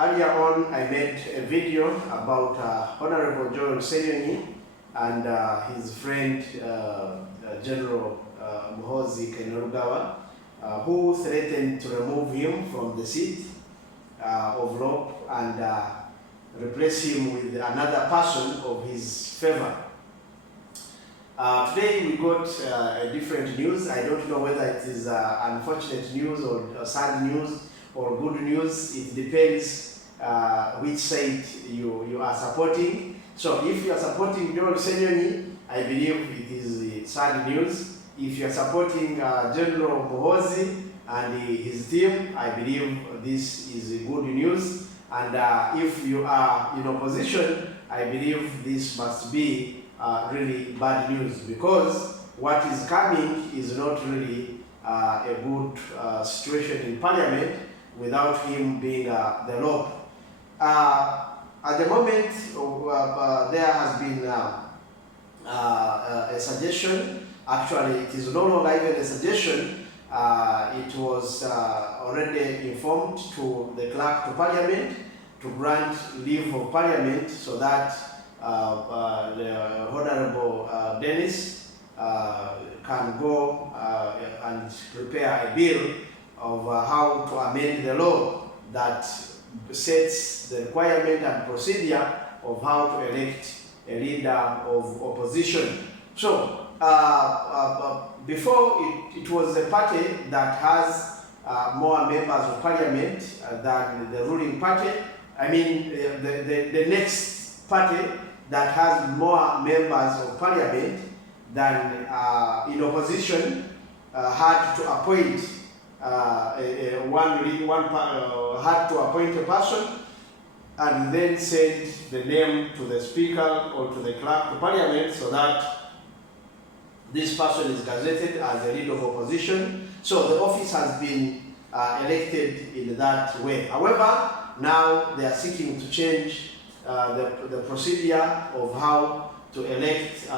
Earlier on, I made a video about Honorable Joel Ssenyonyi and his friend General Muhoozi Kainerugaba, who threatened to remove him from the seat of law and replace him with another person of his favor. Today we got a different news. I don't know whether it is unfortunate news or sad news or good news. It depends which side you are supporting. So if you are supporting Joel Ssenyonyi, I believe it is sad news. If you are supporting General Muhoozi and his team, I believe this is good news. And if you are in opposition, I believe this must be really bad news, because what is coming is not really a good situation in Parliament without him being the law. At the moment, there has been a suggestion. Actually, it is no longer even a suggestion. It was already informed to the clerk to Parliament to grant leave of Parliament so that the Honorable Dennis can go and prepare a bill of how to amend the law that sets the requirement and procedure of how to elect a leader of opposition. So, before it was a party that has more members of Parliament than the ruling party. I mean, the next party that has more members of Parliament than in opposition had to appoint had to appoint a person and then send the name to the Speaker or to the Clerk to Parliament so that this person is gazetted as a leader of opposition. So the office has been elected in that way. However, now they are seeking to change the procedure of how to elect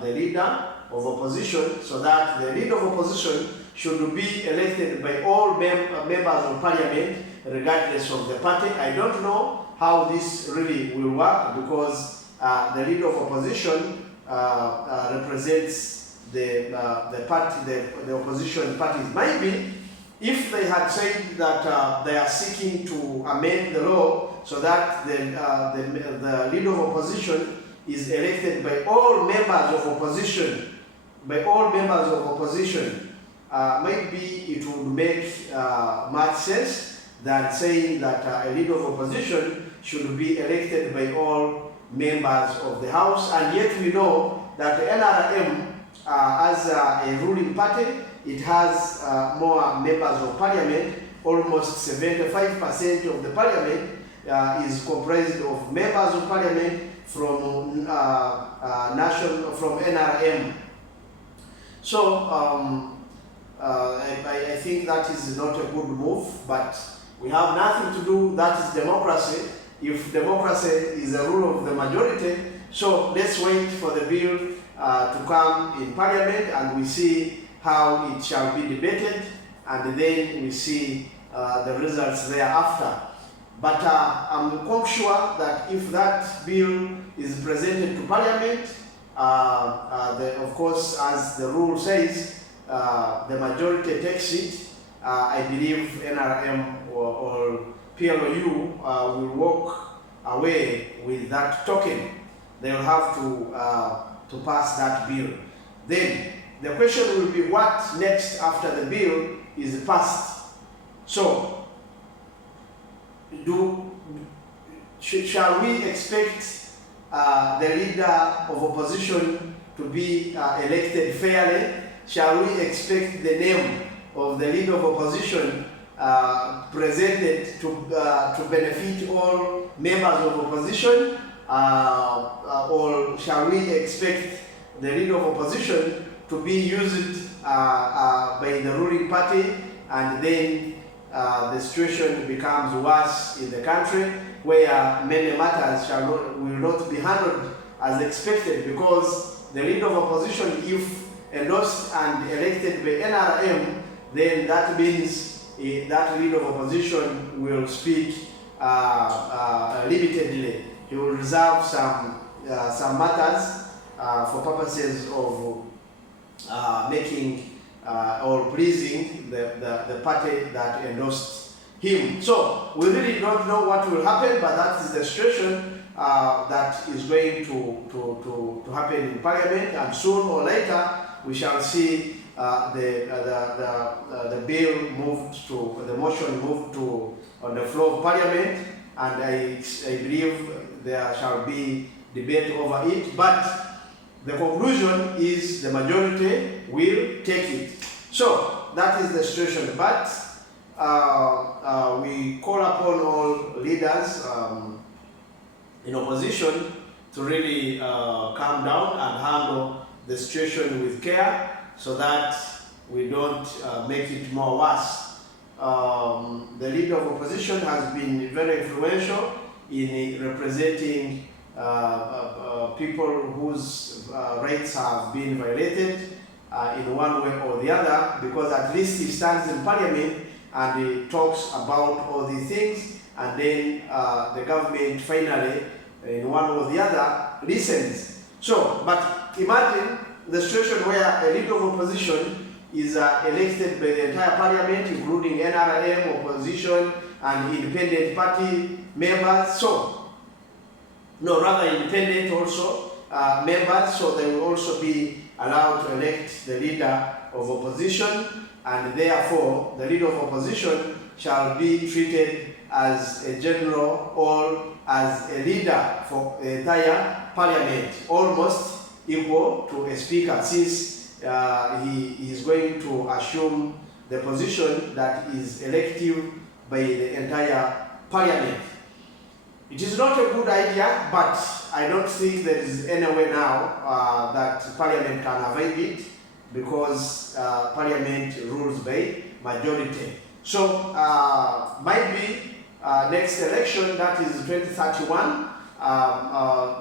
the leader of opposition, so that the leader of opposition should be elected by all members of Parliament, regardless of the party. I don't know how this really will work, because the leader of opposition represents the opposition parties. Maybe if they had said that they are seeking to amend the law so that the leader of opposition is elected by all members of opposition, maybe it would make much sense than saying that a leader of opposition should be elected by all members of the House. And yet we know that the NRM, as a ruling party, it has more members of Parliament. Almost 75% of the Parliament is comprised of members of Parliament from from NRM. So I think that is not a good move, but we have nothing to do. That is democracy. If democracy is the rule of the majority, so let's wait for the bill to come in Parliament, and we see how it shall be debated, and then we see the results thereafter. But I'm quite sure that if that bill is presented to Parliament, of course, as the rule says, the majority takes it. I believe NRM or PLOU will walk away with that token. They will have to pass that bill. Then the question will be, what next after the bill is passed? So, shall we expect the leader of opposition to be elected fairly? Shall we expect the name of the leader of opposition presented to benefit all members of opposition? Or shall we expect the leader of opposition to be used by the ruling party, and then the situation becomes worse in the country, where many matters will not be handled as expected, because the leader of opposition, if endorsed and elected by NRM, then that means that leader of opposition will speak limitedly. He will reserve some matters for purposes of making or pleasing the party that endorsed him. So we really don't know what will happen, but that is the situation that is going to happen in Parliament, and soon or later we shall see the bill moved to, the motion moved to on the floor of Parliament, and I believe there shall be debate over it, but the conclusion is the majority will take it. So that is the situation, but we call upon all leaders in opposition to really calm down and handle the situation with care, so that we don't make it more worse. The leader of opposition has been very influential in representing people whose rights have been violated in one way or the other, because at least he stands in Parliament and he talks about all these things, and then the government finally, in one or the other, listens. So, but imagine the situation where a leader of opposition is elected by the entire Parliament, including NRM, opposition, and independent party members. So, no, rather independent also members, so they will also be allowed to elect the leader of opposition, and therefore the leader of opposition shall be treated as a general or as a leader for the entire Parliament, almost equal to a speaker, since he is going to assume the position that is elective by the entire Parliament. It is not a good idea, but I don't think there is any way now that Parliament can avoid it, because Parliament rules by majority. So might be next election, that is 2031,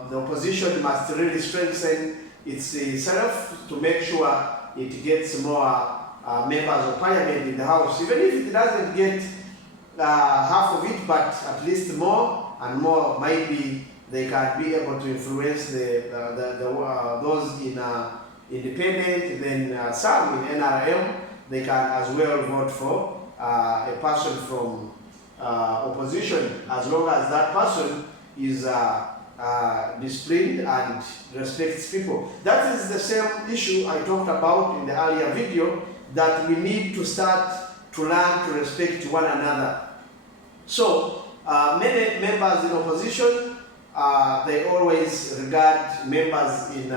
the opposition must really strengthen itself to make sure it gets more members of Parliament in the House, even if it doesn't get half of it, but at least more and more. Maybe they can be able to influence those in independent, then some in NRM. They can as well vote for a person from opposition, as long as that person is disciplined and respects people. That is the same issue I talked about in the earlier video, that we need to start to learn to respect one another. So many members in opposition, they always regard members in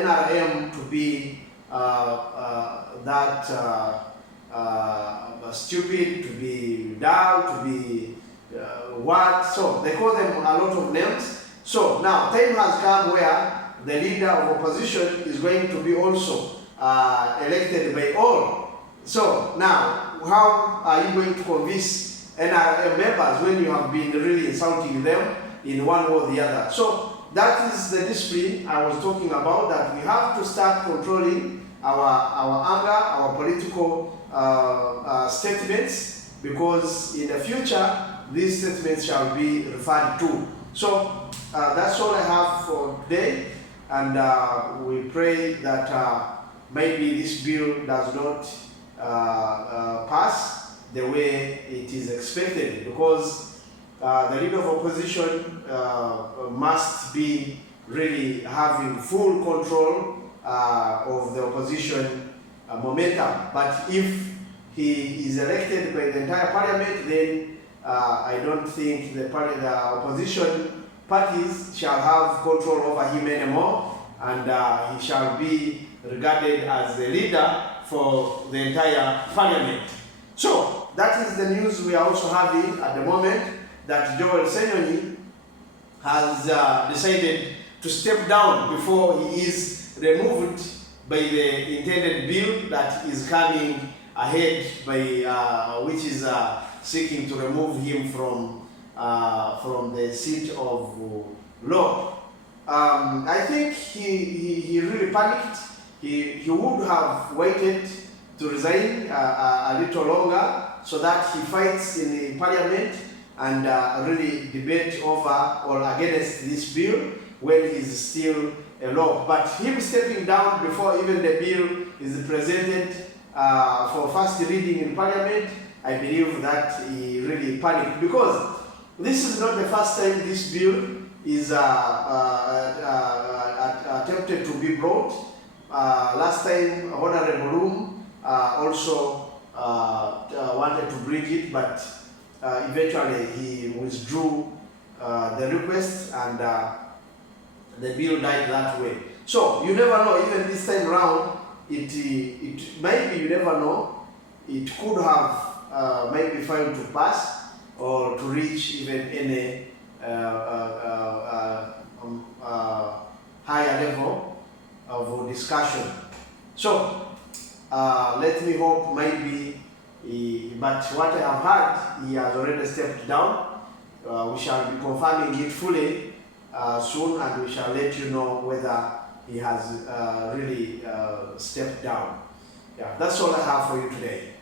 NRM to be stupid, to be dull, to be what? So they call them a lot of names. So now time has come where the leader of opposition is going to be also elected by all. So now, how are you going to convince NRM members when you have been really insulting them in one or the other? So that is the discipline I was talking about, that we have to start controlling our anger, our political statements, because in the future these statements shall be referred to. So that's all I have for today, and we pray that maybe this bill does not pass the way it is expected, because the leader of opposition must be really having full control of the opposition momentum. But if he is elected by the entire Parliament, then I don't think the opposition parties shall have control over him anymore, and he shall be regarded as the leader for the entire Parliament. So that is the news we are also having at the moment, that Joel Ssenyonyi has decided to step down before he is removed by the intended bill that is coming ahead, by which is seeking to remove him from the seat of law. I think he really panicked. He would have waited to resign a little longer, so that he fights in the parliament and really debate over or against this bill when he's still a law. But him stepping down before even the bill is presented for first reading in parliament, I believe that he really panicked, because this is not the first time this bill is attempted to be brought. Last time, Honorable Room also wanted to bring it, but eventually he withdrew the request, and the bill died that way. So you never know, even this time around, it maybe, you never know, it could have maybe failed to pass or to reach even any higher level of discussion. So let me hope maybe, but what I have heard, he has already stepped down. We shall be confirming it fully soon, and we shall let you know whether he has really stepped down. Yeah, that's all I have for you today.